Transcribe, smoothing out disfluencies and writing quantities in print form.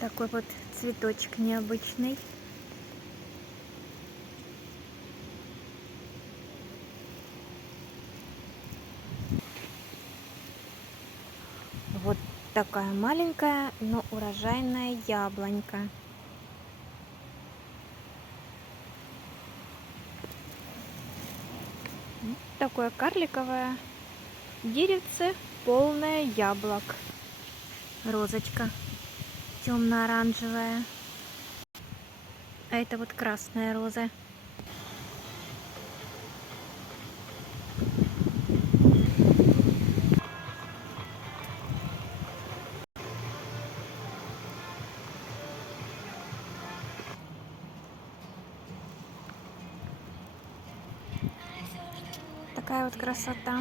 Такой вот цветочек необычный. Вот такая маленькая, но урожайная яблонька. Такое карликовое деревце, полное яблок. Розочка темно-оранжевая. А это вот красная роза. Такая вот красота.